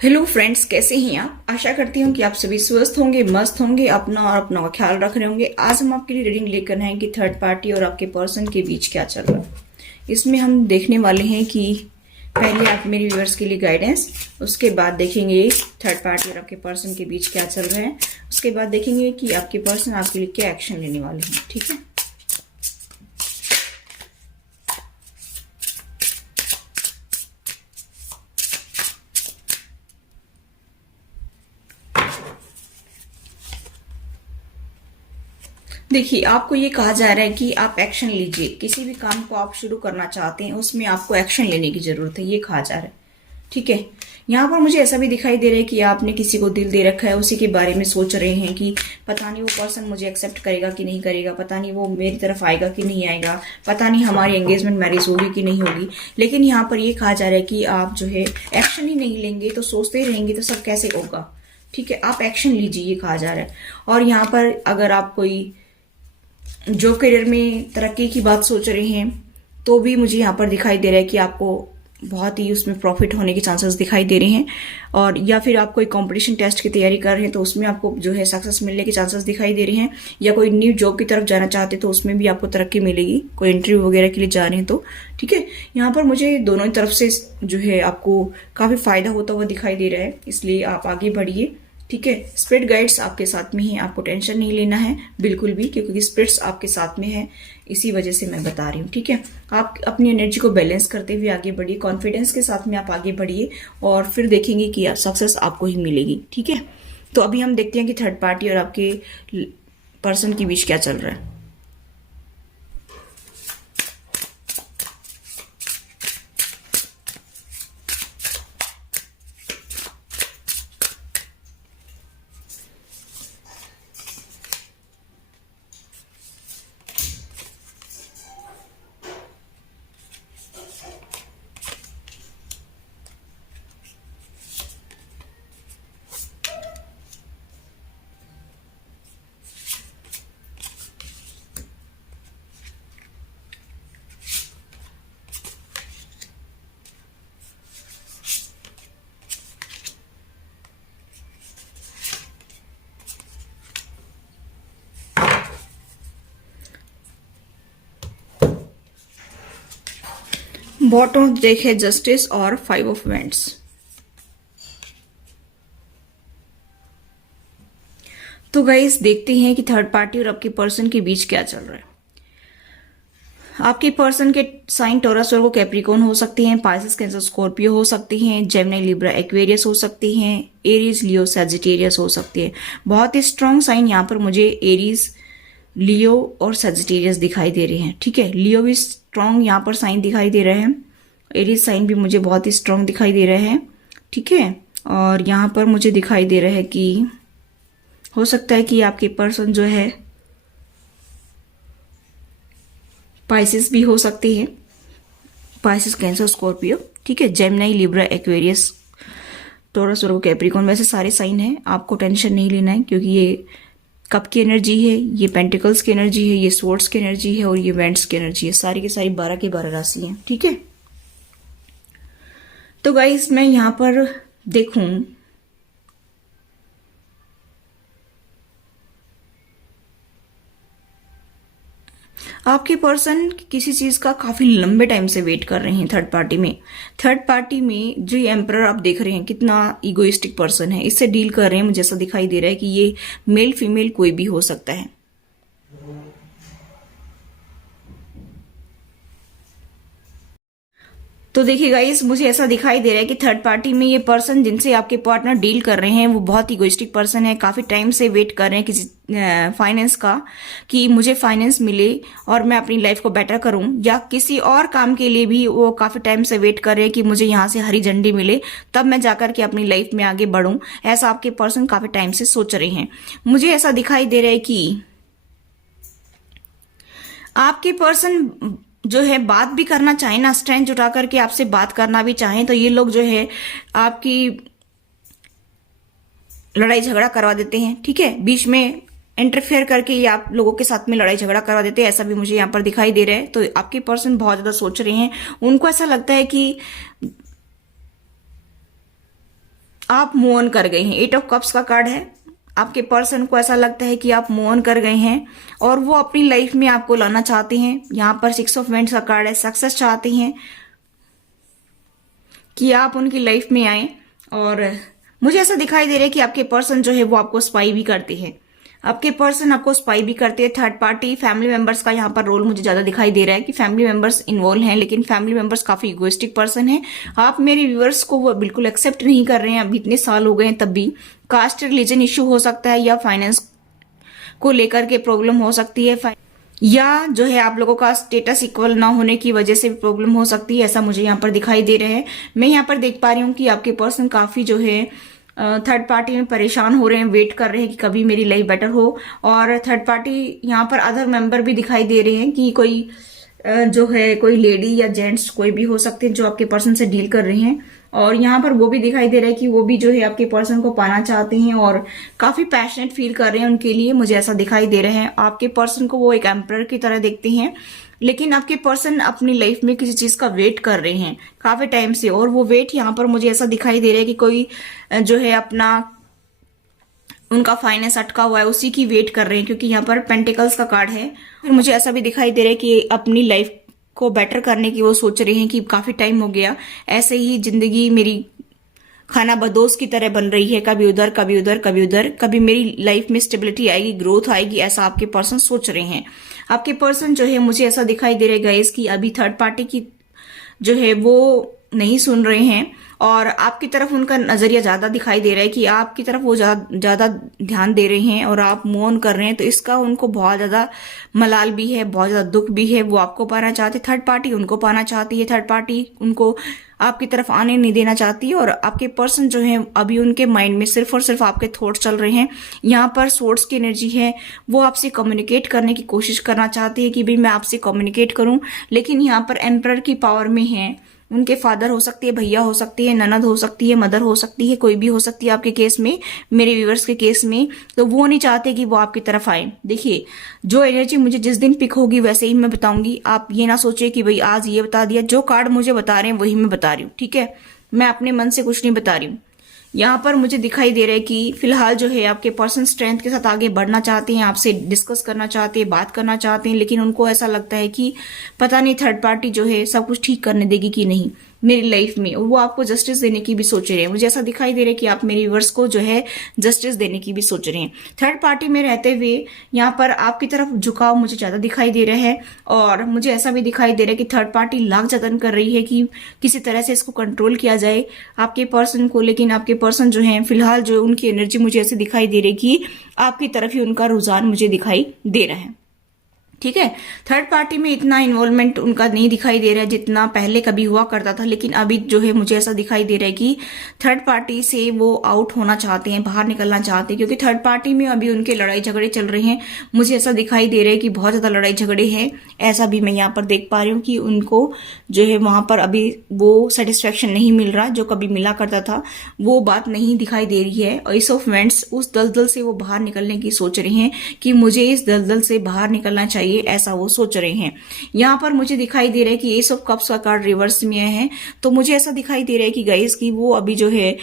Hello friends, कैसे हैं आप। आशा करती हूँ कि आप सभी स्वस्थ होंगे, मस्त होंगे, अपना और अपना का ख्याल रख रहे होंगे। आज हम आपके लिए रीडिंग लेकर आए कि थर्ड पार्टी और आपके पर्सन के बीच क्या चल रहा है। इसमें हम देखने वाले हैं कि पहले आप मेरे व्यूअर्स के लिए गाइडेंस, उसके बाद देखेंगे थर्ड पार्टी और आपके पर्सन के बीच क्या चल रहा है, उसके बाद देखेंगे कि आपके पर्सन आपके लिए क्या एक्शन लेने वाले हैं। ठीक है, देखिए आपको ये कहा जा रहा है कि आप एक्शन लीजिए। किसी भी काम को आप शुरू करना चाहते हैं उसमें आपको एक्शन लेने की जरूरत है, ये कहा जा रहा है। ठीक है, यहाँ पर मुझे ऐसा भी दिखाई दे रहा है कि आपने किसी को दिल दे रखा है, उसी के बारे में सोच रहे हैं कि पता नहीं वो पर्सन मुझे एक्सेप्ट करेगा कि नहीं करेगा, पता नहीं वो मेरी तरफ आएगा कि नहीं आएगा, पता नहीं हमारी एंगेजमेंट मैरिज होगी कि नहीं होगी। लेकिन यहाँ पर ये कहा जा रहा है कि आप जो है एक्शन ही नहीं लेंगे तो सोचते ही रहेंगे तो सब कैसे होगा। ठीक है, आप एक्शन लीजिए, ये कहा जा रहा है। और यहाँ पर अगर आप कोई जो करियर में तरक्की की बात सोच रहे हैं तो भी मुझे यहाँ पर दिखाई दे रहा है कि आपको बहुत ही उसमें प्रॉफिट होने के चांसेस दिखाई दे रहे हैं। और या फिर आप कोई कंपटीशन टेस्ट की तैयारी कर रहे हैं तो उसमें आपको जो है सक्सेस मिलने के चांसेस दिखाई दे रहे हैं। या कोई न्यू जॉब की तरफ जाना चाहते हैं तो उसमें भी आपको तरक्की मिलेगी, कोई इंटरव्यू वगैरह के लिए जा रहे हैं तो। ठीक है, यहाँ पर मुझे दोनों ही तरफ से जो है आपको काफी फायदा होता हुआ दिखाई दे रहा है, इसलिए आप आगे बढ़िए। ठीक है, स्पिरिट गाइड्स आपके साथ में ही, आपको टेंशन नहीं लेना है बिल्कुल भी, क्योंकि स्पिरिट्स आपके साथ में है, इसी वजह से मैं बता रही हूँ। ठीक है, आप अपनी एनर्जी को बैलेंस करते हुए आगे बढ़िए, कॉन्फिडेंस के साथ में आप आगे बढ़िए और फिर देखेंगे कि सक्सेस आपको ही मिलेगी। ठीक है, तो अभी हम देखते हैं कि थर्ड पार्टी और आपके पर्सन के बीच क्या चल रहा है। बॉटम ऑफ डेक है जस्टिस और 5 ऑफ वेंट्स। तो गाइस देखते हैं कि थर्ड पार्टी और आपके पर्सन के बीच क्या चल रहा है। आपके पर्सन के साइन टॉरस और कैप्रिकॉन हो सकते हैं, पाइसेस, कैंसर, स्कॉर्पियो हो सकते हैं, जेमिनी, लिब्रा, एक्वेरियस हो सकते हैं, एरीज, लियो, सैजिटेरियस हो सकते हैं। बहुत ही स्ट्रॉन्ग साइन यहाँ पर मुझे एरीज, लियो और सैजिटेरियस दिखाई दे रहे हैं। ठीक है, लियो भी स्ट्रॉन्ग यहाँ पर साइन दिखाई दे रहे हैं, एरीज साइन भी मुझे बहुत ही स्ट्रॉन्ग दिखाई दे रहे हैं। ठीक है, और यहाँ पर मुझे दिखाई दे रहा है कि हो सकता है कि आपके पर्सन जो है पाइसेस भी हो सकते हैं, पाइसेस, कैंसर, स्कॉर्पियो। ठीक है, जेमिनी, लिब्रा, एक्वेरियस, टॉरस और कैप्रिकॉन, वैसे सारे साइन हैं। आपको टेंशन नहीं लेना है क्योंकि ये कप की एनर्जी है, ये पेंटिकल्स की एनर्जी है, ये स्वॉर्ड्स की एनर्जी है और ये वेंट्स की एनर्जी है। सारी की सारी 12 की 12 राशि हैं। ठीक है, तो गाइस मैं यहाँ पर देखूं आपके पर्सन किसी चीज का काफी लंबे टाइम से वेट कर रहे हैं। थर्ड पार्टी में जो ये एम्परर आप देख रहे हैं कितना इगोइस्टिक पर्सन है, इससे डील कर रहे हैं। मुझे ऐसा दिखाई दे रहा है कि ये मेल फीमेल कोई भी हो सकता है। तो देखिए गाइस, मुझे ऐसा दिखाई दे रहा है कि थर्ड पार्टी में ये पर्सन जिनसे आपके पार्टनर डील कर रहे हैं वो बहुत इगोइस्टिक पर्सन है। काफी टाइम से वेट कर रहे हैं किसी फाइनेंस का, कि मुझे फाइनेंस मिले और मैं अपनी लाइफ को बेटर करूं, या किसी और काम के लिए भी वो काफी टाइम से वेट कर रहे हैं कि मुझे यहाँ से हरी झंडी मिले तब मैं जाकर के अपनी लाइफ में आगे बढ़ूं। ऐसा आपके पर्सन काफी टाइम से सोच रहे हैं। मुझे ऐसा दिखाई दे रहा है कि आपके पर्सन जो है बात भी करना चाहे ना, स्ट्रेंथ जुटा करके आपसे बात करना भी चाहें तो ये लोग जो है आपकी लड़ाई झगड़ा करवा देते हैं। ठीक है, बीच में इंटरफेयर करके ये आप लोगों के साथ में लड़ाई झगड़ा करवा देते हैं, ऐसा भी मुझे यहाँ पर दिखाई दे रहा है। तो आपके पर्सन बहुत ज्यादा सोच रहे हैं, उनको ऐसा लगता है कि आप मूव ऑन कर गए हैं। 8 ऑफ कप्स का कार्ड है। आपके पर्सन को ऐसा लगता है कि आप मूव ऑन कर गए हैं और वो अपनी लाइफ में आपको लाना चाहते हैं। यहाँ पर 6 ऑफ वेंट्स का कार्ड है। सक्सेस चाहते हैं कि आप उनकी लाइफ में आए। और मुझे ऐसा दिखाई दे रहा है कि आपके पर्सन जो है वो आपको स्पाई भी करते हैं। आपके पर्सन आपको स्पाई भी करते हैं। थर्ड पार्टी फैमिली मेंबर्स का यहाँ पर रोल मुझे ज्यादा दिखाई दे रहा है कि फैमिली मेंबर्स इन्वॉल्व हैं, लेकिन फैमिली मेंबर्स काफी इगोइस्टिक पर्सन है। आप मेरे व्यूअर्स को वो बिल्कुल एक्सेप्ट नहीं कर रहे हैं। अभी इतने साल हो गए हैं तब भी। कास्ट रिलीजन इश्यू हो सकता है या फाइनेंस को लेकर के प्रॉब्लम हो सकती है, या जो है आप लोगों का स्टेटस इक्वल ना होने की वजह से भी प्रॉब्लम हो सकती है। ऐसा मुझे यहाँ पर दिखाई दे रहा है। मैं यहाँ पर देख पा रही हूँ कि आपके पर्सन काफी जो है थर्ड पार्टी में परेशान हो रहे हैं, वेट कर रहे हैं कि कभी मेरी लाइफ बेटर हो। और थर्ड पार्टी यहाँ पर अदर मेंबर भी दिखाई दे रहे हैं कि कोई जो है कोई लेडी या जेंट्स कोई भी हो सकते हैं जो आपके पर्सन से डील कर रहे हैं। और यहाँ पर वो भी दिखाई दे रहा है कि वो भी जो है आपके पर्सन को पाना चाहते हैं और काफी पैशनेट फील कर रहे हैं उनके लिए। मुझे ऐसा दिखाई दे रहा है। आपके पर्सन को वो एक एम्परर की तरह देखते हैं, लेकिन आपके पर्सन अपनी लाइफ में किसी चीज का वेट कर रहे हैं काफी टाइम से। और वो वेट यहाँ पर मुझे ऐसा दिखाई दे रहा है कि कोई जो है अपना उनका फाइनेंस अटका हुआ है उसी की वेट कर रहे हैं, क्योंकि यहाँ पर पेंटिकल्स का कार्ड है। फिर मुझे ऐसा भी दिखाई दे रहा है कि अपनी लाइफ को बेटर करने की वो सोच रहे हैं कि काफी टाइम हो गया ऐसे ही जिंदगी मेरी खाना बदोश की तरह बन रही है, कभी उधर कभी उधर कभी उधर, कभी मेरी लाइफ में स्टेबिलिटी आएगी, ग्रोथ आएगी, ऐसा आपके पर्सन सोच रहे हैं। आपके पर्सन जो है मुझे ऐसा दिखाई दे रहा है गाइस कि अभी थर्ड पार्टी की जो है वो नहीं सुन रहे हैं और आपकी तरफ उनका नजरिया ज्यादा दिखाई दे रहा है कि आपकी तरफ वो ज्यादा ध्यान दे रहे हैं और आप मूव ऑन कर रहे हैं। तो इसका उनको बहुत ज्यादा मलाल भी है, बहुत ज्यादा दुख भी है। वो आपको पाना चाहते, थर्ड पार्टी उनको पाना चाहती है, थर्ड पार्टी उनको आपकी तरफ आने नहीं देना चाहती है। और आपके पर्सन जो है अभी उनके माइंड में सिर्फ और सिर्फ आपके थॉट्स चल रहे हैं। यहाँ पर सोर्स की एनर्जी है, वो आपसे कम्युनिकेट करने की कोशिश करना चाहती है कि भाई मैं आपसे कम्युनिकेट करूं, लेकिन यहाँ पर एम्परर की पावर में है। उनके फादर हो सकती है, भैया हो सकती है, ननद हो सकती है, मदर हो सकती है, कोई भी हो सकती है आपके केस में, मेरे व्यूवर्स के केस में। तो वो नहीं चाहते कि वो आपकी तरफ आए। देखिए जो एनर्जी मुझे जिस दिन पिक होगी वैसे ही मैं बताऊंगी। आप ये ना सोचिए कि भाई आज ये बता दिया, जो कार्ड मुझे बता रहे हैं वही मैं बता रही हूँ, ठीक है। मैं अपने मन से कुछ नहीं बता रही हूँ। यहाँ पर मुझे दिखाई दे रहा है कि फिलहाल जो है आपके पर्सन स्ट्रेंथ के साथ आगे बढ़ना चाहते हैं, आपसे डिस्कस करना चाहते हैं, बात करना चाहते हैं, लेकिन उनको ऐसा लगता है कि पता नहीं थर्ड पार्टी जो है सब कुछ ठीक करने देगी कि नहीं मेरी लाइफ में। और वो आपको जस्टिस देने की भी सोच रहे हैं। मुझे ऐसा दिखाई दे रहा है कि आप मेरे व्यूअर्स को जो है जस्टिस देने की भी सोच रहे हैं। थर्ड पार्टी में रहते हुए यहाँ पर आपकी तरफ झुकाव मुझे ज्यादा दिखाई दे रहा है। और मुझे ऐसा भी दिखाई दे रहा है कि थर्ड पार्टी लाख जतन कर रही है कि किसी तरह से इसको कंट्रोल किया जाए आपके पर्सन को, लेकिन आपके पर्सन जो है फिलहाल जो उनकी एनर्जी मुझे ऐसे दिखाई दे रही है कि आपकी तरफ ही उनका रुझान मुझे दिखाई दे रहा है, ठीक है। थर्ड पार्टी में इतना इन्वॉल्वमेंट उनका नहीं दिखाई दे रहा है जितना पहले कभी हुआ करता था, लेकिन अभी जो है मुझे ऐसा दिखाई दे रहा है कि थर्ड पार्टी से वो आउट होना चाहते हैं, बाहर निकलना चाहते हैं, क्योंकि थर्ड पार्टी में अभी उनके लड़ाई झगड़े चल रहे हैं। मुझे ऐसा दिखाई दे रहा है कि बहुत ज्यादा लड़ाई झगड़े हैं। ऐसा भी मैं यहाँ पर देख पा रही हूँ कि उनको जो है वहां पर अभी वो सेटिस्फेक्शन नहीं मिल रहा जो कभी मिला करता था, वो बात नहीं दिखाई दे रही है। और एस ऑफ वेंट्स उस दलदल से वो बाहर निकलने की सोच रहे हैं कि मुझे इस दलदल से बाहर निकलना चाहिए, ऐसा वो सोच रहे हैं। यहाँ पर मुझे दिखाई दे रहा है कि एस ऑफ कप्स का कार्ड रिवर्स में है। तो मुझे ऐसा दिखाई दे रहा है कि गाइस कि वो अभी जो है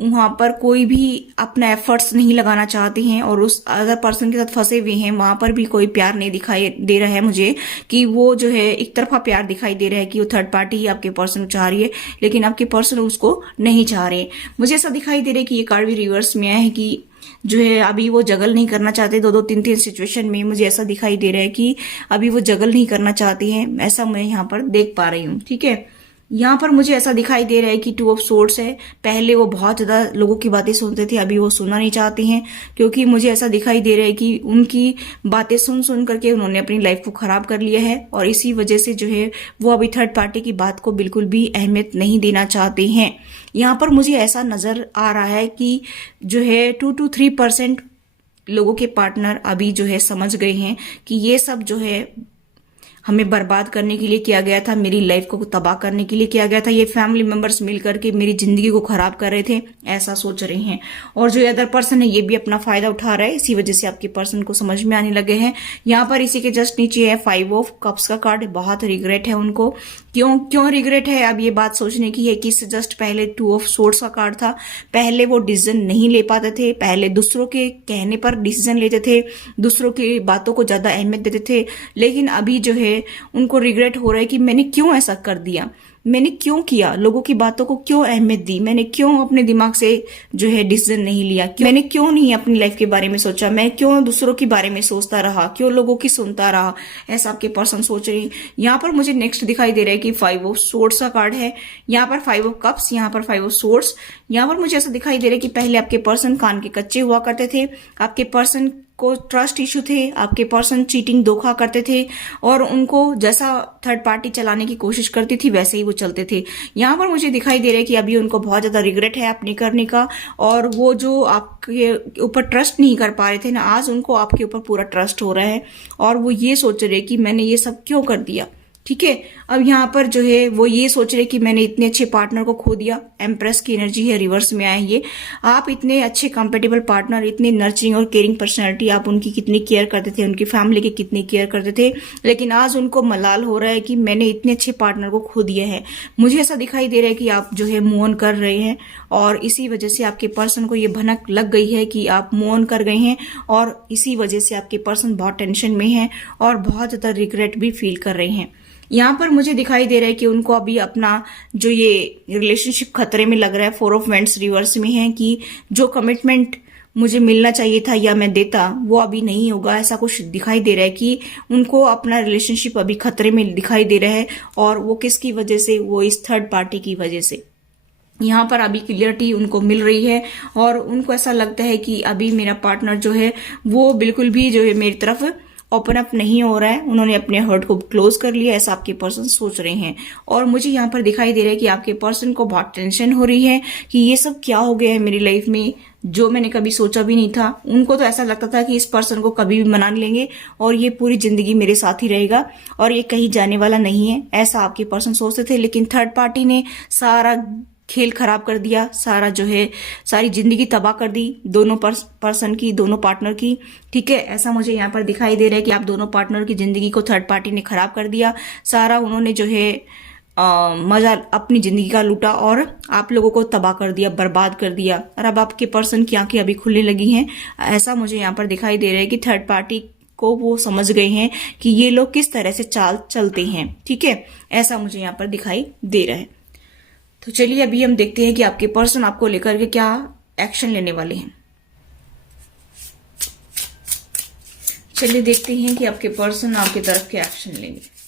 वहां पर कोई भी अपना एफर्ट्स नहीं लगाना चाहते हैं और उस अदर पर्सन के साथ फंसे हुए हैं। वहां पर भी कोई प्यार नहीं दिखाई दे रहा है मुझे, कि वो जो है एक तरफा प्यार दिखाई दे रहा है कि वो थर्ड पार्टी ही आपके पर्सन चाह रही है, लेकिन आपके पर्सन उसको नहीं चाह रहे। मुझे ऐसा दिखाई दे रहा है कि ये कार्ड भी रिवर्स में आया है कि जो है अभी वो जगल नहीं करना चाहते दो दो तीन तीन सिचुएशन में। मुझे ऐसा दिखाई दे रहा है कि अभी वो जगल नहीं करना चाहते हैं, ऐसा मैं यहाँ पर देख पा रही हूँ, ठीक है। यहाँ पर मुझे ऐसा दिखाई दे रहा है कि 2 ऑफ सोर्ड्स है। पहले वो बहुत ज्यादा लोगों की बातें सुनते थे, अभी वो सुनना नहीं चाहते हैं, क्योंकि मुझे ऐसा दिखाई दे रहा है कि उनकी बातें सुन सुन करके उन्होंने अपनी लाइफ को खराब कर लिया है। और इसी वजह से जो है वो अभी थर्ड पार्टी की बात को बिल्कुल भी अहमियत नहीं देना चाहते हैं। यहाँ पर मुझे ऐसा नजर आ रहा है कि जो है 2 to 3% लोगों के पार्टनर अभी जो है समझ गए हैं कि ये सब जो है हमें बर्बाद करने के लिए किया गया था, मेरी लाइफ को तबाह करने के लिए किया गया था, ये फैमिली मेंबर्स मिलकर के मेरी जिंदगी को खराब कर रहे थे, ऐसा सोच रहे हैं। और जो अदर पर्सन है ये भी अपना फायदा उठा रहा है, इसी वजह से आपके पर्सन को समझ में आने लगे हैं। यहाँ पर इसी के जस्ट नीचे है 5 ऑफ कप्स का कार्ड। बहुत रिग्रेट है उनको। क्यों रिग्रेट है, अब ये बात सोचने की है कि इससे जस्ट पहले 2 ऑफ सोर्ड्स का कार्ड था। पहले वो डिसीजन नहीं ले पाते थे, पहले दूसरों के कहने पर डिसीजन लेते थे, दूसरों की बातों को ज्यादा अहमियत देते थे। लेकिन अभी जो है उनको रिग्रेट हो रहा है कि मैंने क्यों ऐसा कर दिया, मैंने क्यों किया, लोगों की बातों को क्यों अहमियत दी, मैंने क्यों अपने दिमाग से जो है डिसीजन नहीं लिया, मैंने क्यों नहीं अपनी लाइफ के बारे में सोचा, मैं क्यों दूसरों के बारे में सोचता रहा, क्यों लोगों की सुनता रहा, ऐसा आपके पर्सन सोच रहे हैं। यहाँ पर मुझे नेक्स्ट दिखाई दे रहा है कि 5 ऑफ सोर्ड्स का कार्ड है, यहाँ पर 5 ऑफ कप्स, यहाँ पर 5 ऑफ सोर्ड्स। यहाँ पर मुझे ऐसा दिखाई दे रहा है कि पहले आपके पर्सन कान के कच्चे हुआ करते थे, आपके पर्सन को ट्रस्ट इशू थे, आपके पर्सन चीटिंग धोखा करते थे और उनको जैसा थर्ड पार्टी चलाने की कोशिश करती थी वैसे ही वो चलते थे। यहाँ पर मुझे दिखाई दे रहा है कि अभी उनको बहुत ज्यादा रिग्रेट है अपने करने का, और वो जो आपके ऊपर ट्रस्ट नहीं कर पा रहे थे ना, आज उनको आपके ऊपर पूरा ट्रस्ट हो रहा है और वो ये सोच रहे कि मैंने ये सब क्यों कर दिया। ठीक है, अब यहाँ पर जो है वो ये सोच रहे कि मैंने इतने अच्छे पार्टनर को खो दिया। एम्प्रेस की एनर्जी है, रिवर्स में आए ये। आप इतने अच्छे कंपेटेबल पार्टनर, इतने नर्चरिंग और केयरिंग पर्सनैलिटी, आप उनकी कितनी केयर करते थे, उनकी फैमिली की कितनी केयर करते थे, लेकिन आज उनको मलाल हो रहा है कि मैंने इतने अच्छे पार्टनर को खो दिया है। मुझे ऐसा दिखाई दे रहा है कि आप जो है मूव ऑन कर रहे हैं और इसी वजह से आपके पर्सन को ये भनक लग गई है कि आप मूव ऑन कर गए हैं और इसी वजह से आपके पर्सन बहुत टेंशन में है और बहुत ज्यादा रिग्रेट भी फील कर रहे हैं। यहाँ पर मुझे दिखाई दे रहा है कि उनको अभी अपना जो ये रिलेशनशिप खतरे में लग रहा है। 4 ऑफ वेंट्स रिवर्स में है कि जो कमिटमेंट मुझे मिलना चाहिए था या मैं देता वो अभी नहीं होगा, ऐसा कुछ दिखाई दे रहा है कि उनको अपना रिलेशनशिप अभी खतरे में दिखाई दे रहा है। और वो किसकी वजह से, वो इस थर्ड पार्टी की वजह से। यहाँ पर अभी क्लियरिटी उनको मिल रही है और उनको ऐसा लगता है कि अभी मेरा पार्टनर जो है वो बिल्कुल भी जो है मेरी तरफ ओपन अप नहीं हो रहा है, उन्होंने अपने हर्ट को क्लोज कर लिया, ऐसा आपके पर्सन सोच रहे हैं। और मुझे यहाँ पर दिखाई दे रहा है कि आपके पर्सन को बहुत टेंशन हो रही है कि ये सब क्या हो गया है मेरी लाइफ में, जो मैंने कभी सोचा भी नहीं था। उनको तो ऐसा लगता था कि इस पर्सन को कभी भी मना लेंगे और ये पूरी जिंदगी मेरे साथ ही रहेगा और ये कहीं जाने वाला नहीं है, ऐसा आपके पर्सन सोचते थे। लेकिन थर्ड पार्टी ने सारा खेल खराब कर दिया, सारा जो है सारी जिंदगी तबाह कर दी दोनों पर्सन की, दोनों पार्टनर की। ठीक है, ऐसा मुझे यहाँ पर दिखाई दे रहा है कि आप दोनों पार्टनर की जिंदगी को थर्ड पार्टी ने खराब कर दिया। सारा उन्होंने जो है मजा अपनी जिंदगी का लूटा और आप लोगों को तबाह कर दिया, बर्बाद कर दिया। और अब आपके पर्सन की आंखें अभी खुलने लगी हैं, ऐसा मुझे यहाँ पर दिखाई दे रहा है कि थर्ड पार्टी को वो समझ गए हैं कि ये लोग किस तरह से चाल चलते हैं। ठीक है, ऐसा मुझे यहाँ पर दिखाई दे रहा है। तो चलिए अभी हम देखते हैं कि आपके पर्सन आपको लेकर के क्या एक्शन लेने वाले हैं। चलिए देखते हैं कि आपके पर्सन आपकी तरफ क्या एक्शन लेंगे।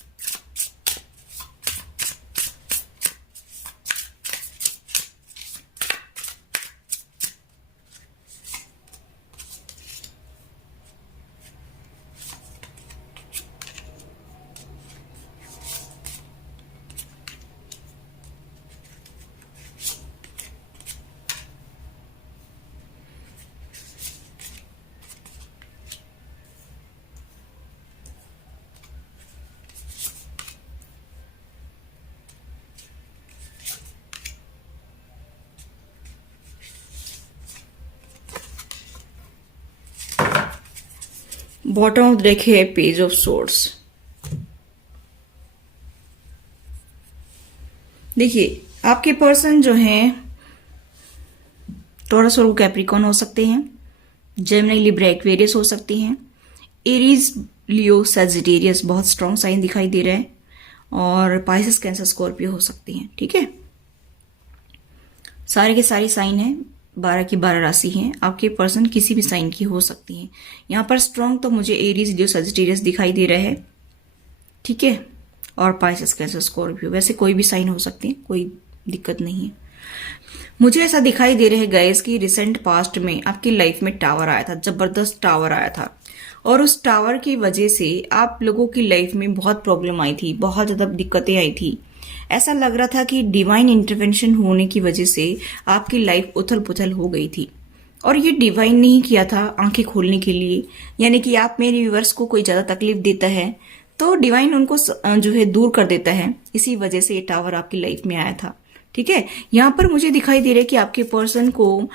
बॉटम ऑफ डेक है पेज ऑफ सोर्ड्स। देखिए आपके पर्सन जो हैं टॉरस और कैप्रिकॉन हो सकते हैं, जेमिनी, लिब्रा, एक्वेरियस हो सकती हैं, एरीज, लियो, सैजिटेरियस बहुत स्ट्रॉन्ग साइन दिखाई दे रहा है, और पाइसेस, कैंसर, स्कॉर्पियो हो सकती हैं। ठीक है, सारे के सारे साइन हैं, 12 की 12 राशि हैं। आपके पर्सन किसी भी साइन की हो सकती हैं। यहाँ पर स्ट्रॉन्ग तो मुझे एरीज, लियो, सजिटेरियस दिखाई दे रहा है। ठीक है, और पाइसेस, कैंसर, स्कॉर्पियो, वैसे कोई भी साइन हो सकते हैं, कोई दिक्कत नहीं है। मुझे ऐसा दिखाई दे रहा है गाइस कि रिसेंट पास्ट में आपकी लाइफ में टावर आया था, जबरदस्त टावर आया था, और उस टावर की वजह से आप लोगों की लाइफ में बहुत प्रॉब्लम आई थी, बहुत ज्यादा दिक्कतें आई थी। ऐसा लग रहा था कि डिवाइन इंटरवेंशन होने की वजह से आपकी लाइफ उथल पुथल हो गई थी, और ये डिवाइन नहीं किया था आंखें खोलने के लिए। यानी कि आप मेरे व्यूअर्स को कोई ज्यादा तकलीफ देता है तो डिवाइन उनको जो है दूर कर देता है। इसी वजह से ये टावर आपकी लाइफ में आया था। ठीक है, यहाँ पर मुझे दिखाई दे रहा है कि आपके पर्सन को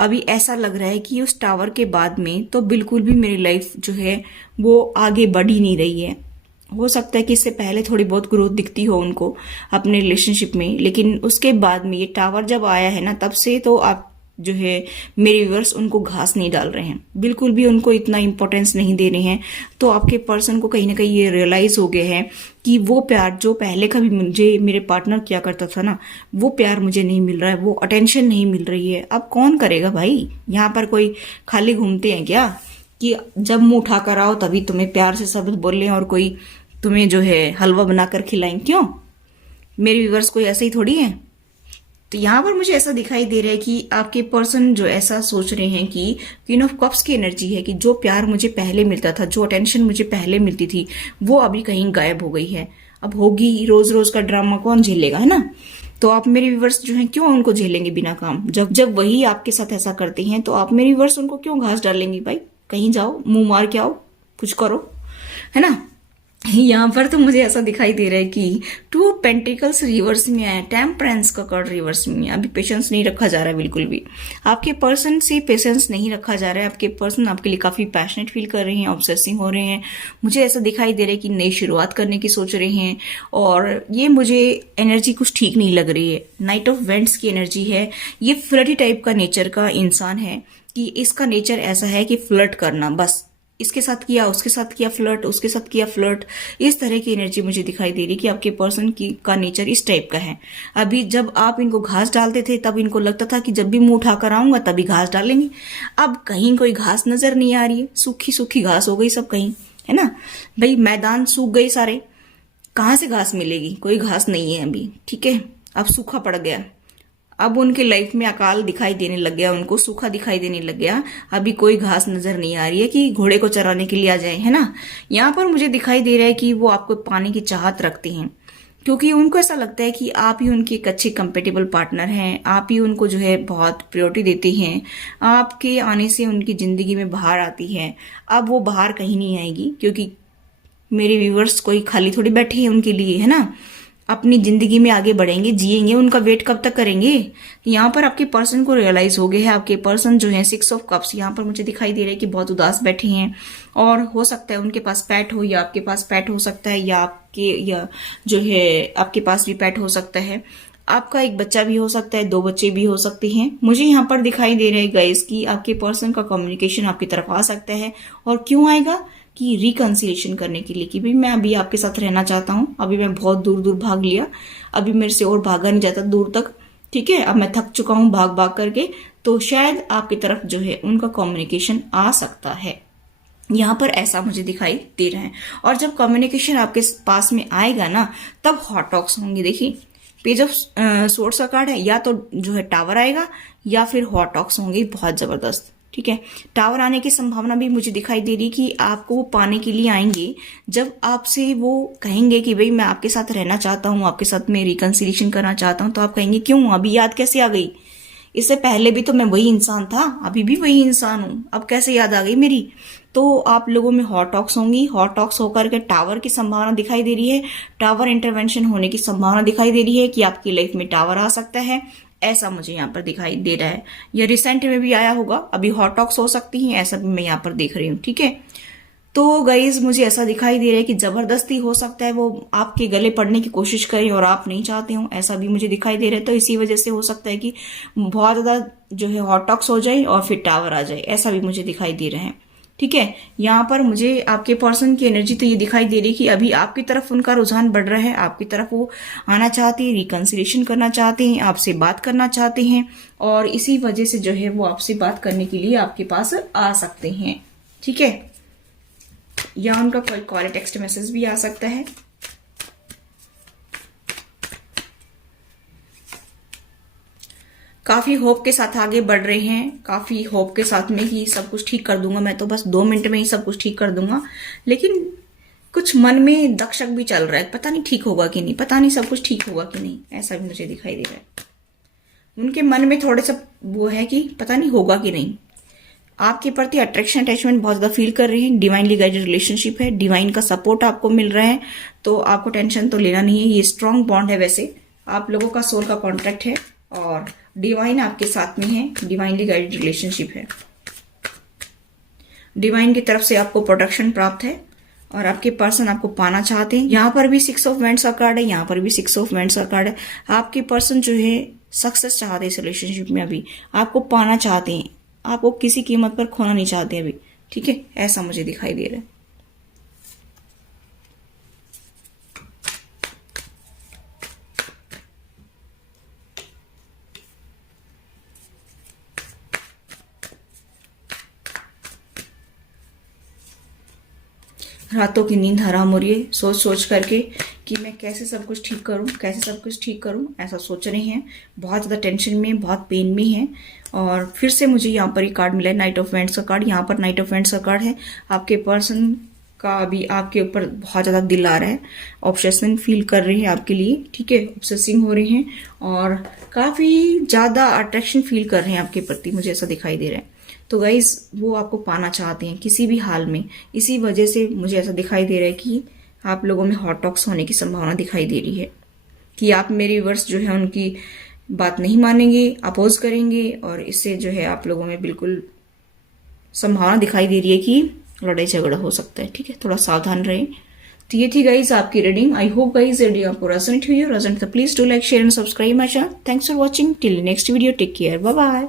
अभी ऐसा लग रहा है कि उस टावर के बाद में तो बिल्कुल भी मेरी लाइफ जो है वो आगे बढ़ ही नहीं रही है। हो सकता है कि इससे पहले थोड़ी बहुत ग्रोथ दिखती हो उनको अपने रिलेशनशिप में, लेकिन उसके बाद में ये टावर जब आया है ना, तब से तो आप जो है मेरे व्यूअर्स उनको घास नहीं डाल रहे हैं, बिल्कुल भी उनको इतना इंपॉर्टेंस नहीं दे रहे हैं। तो आपके पर्सन को कहीं ना कहीं ये रियलाइज हो गया है कि वो प्यार जो पहले कभी मुझे मेरे पार्टनर किया करता था ना, वो प्यार मुझे नहीं मिल रहा है, वो अटेंशन नहीं मिल रही है। अब कौन करेगा भाई? यहाँ पर कोई खाली घूमते हैं क्या कि जब मुंह उठा कर आओ तभी तुम्हें प्यार से शब्द बोलें और कोई तुम्हें जो है हलवा बनाकर खिलाएं? क्यों? मेरे व्यूअर्स कोई ऐसे ही थोड़ी है। तो यहाँ पर मुझे ऐसा दिखाई दे रहा है कि आपके पर्सन जो ऐसा सोच रहे हैं कि क्वीन ऑफ कप्स की एनर्जी है कि जो प्यार मुझे पहले मिलता था, जो अटेंशन मुझे पहले मिलती थी, वो अभी कहीं गायब हो गई है। अब होगी रोज रोज का ड्रामा कौन झेलेगा, है ना? तो आप मेरे व्यूअर्स जो हैं क्यों उनको झेलेंगे बिना काम? जब वही आपके साथ ऐसा करते हैं तो आप मेरे व्यूअर्स उनको क्यों घास डालेंगे? भाई कहीं जाओ, मुंह मार के आओ, कुछ करो, है ना? यहाँ पर तो मुझे ऐसा दिखाई दे रहा है कि टू पेंटिकल्स रिवर्स में आया, टेम्परेंस का कार्ड रिवर्स में। अभी पेशेंस नहीं रखा जा रहा है, बिल्कुल भी आपके पर्सन से पेशेंस नहीं रखा जा रहा है। आपके पर्सन आपके लिए काफी पैशनेट फील कर रहे हैं, ऑब्सेसिव हो रहे हैं। मुझे ऐसा दिखाई दे रहा है कि नई शुरुआत करने की सोच रहे हैं, और ये मुझे एनर्जी कुछ ठीक नहीं लग रही है। नाइट ऑफ वेंट्स की एनर्जी है। ये फ्लर्टी टाइप का नेचर का इंसान है कि इसका नेचर ऐसा है कि फ्लर्ट करना, बस इसके साथ किया, उसके साथ किया फ्लर्ट, उसके साथ किया फ्लर्ट। इस तरह की एनर्जी मुझे दिखाई दे रही कि आपके पर्सन की का नेचर इस टाइप का है। अभी जब आप इनको घास डालते थे तब इनको लगता था कि जब भी मुंह उठाकर आऊंगा तभी घास डालेंगे। अब कहीं कोई घास नजर नहीं आ रही है, सूखी सूखी घास हो गई सब कहीं, है ना भाई? मैदान सूख गए सारे, कहाँ से घास मिलेगी? कोई घास नहीं है अभी। ठीक है, अब सूखा पड़ गया। अब उनके लाइफ में अकाल दिखाई देने लग गया, उनको सूखा दिखाई देने लग गया। अभी कोई घास नजर नहीं आ रही है कि घोड़े को चराने के लिए आ जाए, है ना? यहाँ पर मुझे दिखाई दे रहा है कि वो आपको पाने की चाहत रखते हैं, क्योंकि उनको ऐसा लगता है कि आप ही उनके एक अच्छे कंपेटेबल पार्टनर हैं। आप ही उनको जो है बहुत प्रायोरिटी देते हैं। आपके आने से उनकी जिंदगी में बाहर आती है। अब वो बाहर कहीं नहीं आएगी, क्योंकि मेरे व्यूवर्स कोई खाली थोड़ी बैठे हैं उनके लिए, है ना? अपनी जिंदगी में आगे बढ़ेंगे, जिएंगे। उनका वेट कब तक करेंगे? यहाँ पर आपके पर्सन को रियलाइज हो गया है। आपके पर्सन जो है 6 ऑफ कप्स, यहाँ पर मुझे दिखाई दे रहा है कि बहुत उदास बैठे हैं, और हो सकता है उनके पास पेट हो, या आपके पास पेट हो सकता है, या जो है आपके पास भी पेट हो सकता है। आपका एक बच्चा भी हो सकता है, 2 बच्चे भी हो सकते हैं। मुझे यहाँ पर दिखाई दे रहा है गाइस कि आपके पर्सन का कम्युनिकेशन आपकी तरफ आ सकता है। और क्यों आएगा? कि रिकंसिलेशन करने के लिए, कि भाई मैं अभी आपके साथ रहना चाहता हूँ, अभी मैं बहुत दूर दूर भाग लिया, अभी मेरे से और भागा नहीं जाता दूर तक। ठीक है, अब मैं थक चुका हूँ भाग भाग करके। तो शायद आपकी तरफ जो है उनका कम्युनिकेशन आ सकता है। यहाँ पर ऐसा मुझे दिखाई दे रहा है। और जब कम्युनिकेशन आपके पास में आएगा ना, तब हॉट टॉक्स होंगे। देखिए पेज ऑफ सोर्ड्स का कार्ड है, या तो जो है टावर आएगा या फिर हॉट टॉक्स होंगे बहुत जबरदस्त। ठीक है, टावर आने की संभावना भी मुझे दिखाई दे रही कि आपको वो पाने के लिए आएंगे। जब आपसे वो कहेंगे कि भाई मैं आपके साथ रहना चाहता हूँ, आपके साथ मैं रिकंसिलिएशन करना चाहता हूँ, तो आप कहेंगे क्यों अभी याद कैसे आ गई? इससे पहले भी तो मैं वही इंसान था, अभी भी वही इंसान हूँ, अब कैसे याद आ गई मेरी? तो आप लोगों में हॉट टॉक्स होंगी। हॉट टॉक्स होकर के टावर की संभावना दिखाई दे रही है। टावर इंटरवेंशन होने की संभावना दिखाई दे रही है कि आपकी लाइफ में टावर आ सकता है, ऐसा मुझे यहाँ पर दिखाई दे रहा है। या रिसेंट में भी आया होगा, अभी हॉट टॉक्स हो सकती हैं, ऐसा भी मैं यहाँ पर देख रही हूँ। ठीक है, तो गाइज मुझे ऐसा दिखाई दे रहा है कि जबरदस्ती हो सकता है वो आपके गले पड़ने की कोशिश करे और आप नहीं चाहते हो, ऐसा भी मुझे दिखाई दे रहा है। तो इसी वजह से हो सकता है कि बहुत ज्यादा जो है हॉट टॉक्स हो जाए और फिर टावर आ जाए, ऐसा भी मुझे दिखाई दे रहा है। ठीक है, यहाँ पर मुझे आपके पर्सन की एनर्जी तो ये दिखाई दे रही है कि अभी आपकी तरफ उनका रुझान बढ़ रहा है, आपकी तरफ वो आना चाहते हैं, रिकंसिलिएशन करना चाहते हैं, आपसे बात करना चाहते हैं, और इसी वजह से जो है वो आपसे बात करने के लिए आपके पास आ सकते हैं। ठीक है, या उनका कोई कॉल टेक्स्ट मैसेज भी आ सकता है। काफी होप के साथ आगे बढ़ रहे हैं, काफी होप के साथ में ही सब कुछ ठीक कर दूंगा मैं, तो बस 2 मिनट में ही सब कुछ ठीक कर दूंगा। लेकिन कुछ मन में दक्षक भी चल रहा है, पता नहीं ठीक होगा कि नहीं, पता नहीं सब कुछ ठीक होगा कि नहीं, ऐसा भी मुझे दिखाई दे रहा है। उनके मन में थोड़े सा वो है कि पता नहीं होगा कि नहीं। आपके प्रति अट्रैक्शन अटैचमेंट बहुत ज्यादा फील कर रही है, डिवाइनली गाइडेड रिलेशनशिप है, डिवाइन का सपोर्ट आपको मिल रहा है, तो आपको टेंशन तो लेना नहीं है। ये स्ट्रांग बॉन्ड है, वैसे आप लोगों का सोल का कॉन्ट्रैक्ट है और डिवाइन आपके साथ में है, डिवाइनली गाइडेड रिलेशनशिप है। डिवाइन की तरफ से आपको प्रोटेक्शन प्राप्त है और आपके पर्सन आपको पाना चाहते हैं। यहाँ पर भी 6 ऑफ वांड्स का कार्ड है, यहाँ पर भी 6 ऑफ वांड्स का कार्ड है। आपके पर्सन जो है सक्सेस चाहते हैं इस रिलेशनशिप में, अभी आपको पाना चाहते हैं, आपको किसी कीमत पर खोना नहीं चाहते अभी, ठीक है, ऐसा मुझे दिखाई दे रहा है। रातों की नींद हराम हो रही है सोच सोच करके कि मैं कैसे सब कुछ ठीक करूं, कैसे सब कुछ ठीक करूं, ऐसा सोच रहे हैं। बहुत ज़्यादा टेंशन में, बहुत पेन में है। और फिर से मुझे यहाँ पर ये कार्ड मिला है, नाइट ऑफ वांड्स का कार्ड। यहाँ पर नाइट ऑफ वांड्स का कार्ड है। आपके पर्सन का अभी आपके ऊपर बहुत ज़्यादा दिल आ रहा है, ऑब्सेशन फील कर रहे हैं आपके लिए, ठीक है, ऑब्सेसिंग हो रहे हैं और काफ़ी ज़्यादा अट्रैक्शन फील कर रहे हैं आपके प्रति, मुझे ऐसा दिखाई दे रहा है। तो गाइज वो आपको पाना चाहते हैं किसी भी हाल में। इसी वजह से मुझे ऐसा दिखाई दे रहा है कि आप लोगों में हॉट टॉक्स होने की संभावना दिखाई दे रही है कि आप मेरे व्यूअर्स जो है उनकी बात नहीं मानेंगे, अपोज करेंगे और इससे जो है आप लोगों में बिल्कुल संभावना दिखाई दे रही है कि लड़ाई झगड़ा हो सकता है, ठीक है, थोड़ा सावधान रहें। तो ये थी गाइज आपकी रीडिंग। आई होप गाइज रीडिंग आपको रेजोनेट हुई है। रेजोनेट तो please do like, share and subscribe my channel. Thanks for watching. Till next video, take care, bye bye.